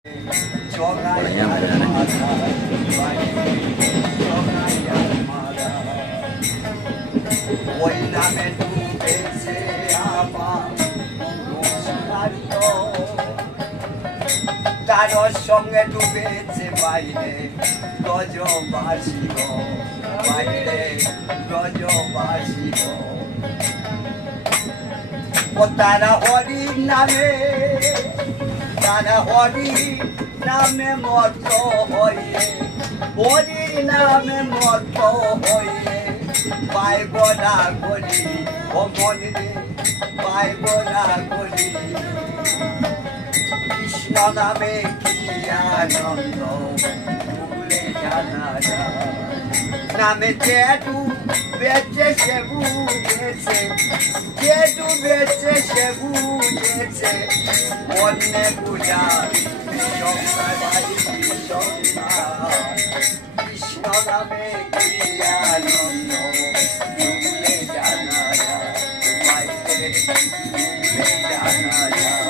ওই নামে ডুবেছে আমার তার সঙ্গে ডুবেছে বাইরে গজবাসী গো, বাইরে গজবাসী গো। ও তারা হরি নামে, তারা হরি নামে মত হয়ে, হরি নামে মত হয়ে পাইব না গলি ও মনে পাইব না গলি। কৃষ্ণ নামে কি আনন্দ ভুলে জানা যায়, নামে যে ডুবেছে সে বুঝেছে, যে ডুবেছে সে বুঝেছে, অন্যে বুঝা কৃষ্ণ নামে কি আনন্দ ভুলে জানা যায়, ভুলে জানা যায়।